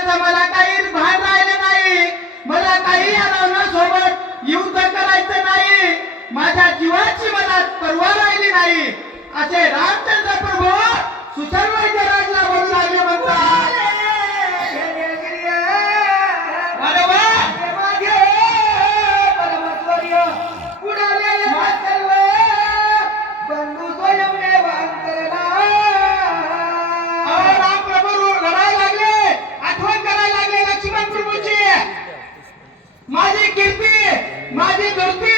करायचं मला काही भान राहिलं नाही. मला काही या सोबत युद्ध करायचं नाही. माझ्या जीवाची मला परवा राहिली नाही. असे रामचंद्र प्रभू सुसर्वाच्या माझी कीर्ती माझी धुरती.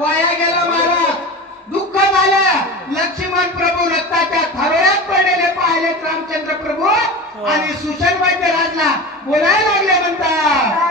वाया गेला महाराज दुःख झालं लक्ष्मण प्रभू रक्ताच्या थारोळ्यात पडलेले पाहिले रामचंद्र प्रभू आणि सुशन वैद्य राजला बोलायला लागले म्हणतात.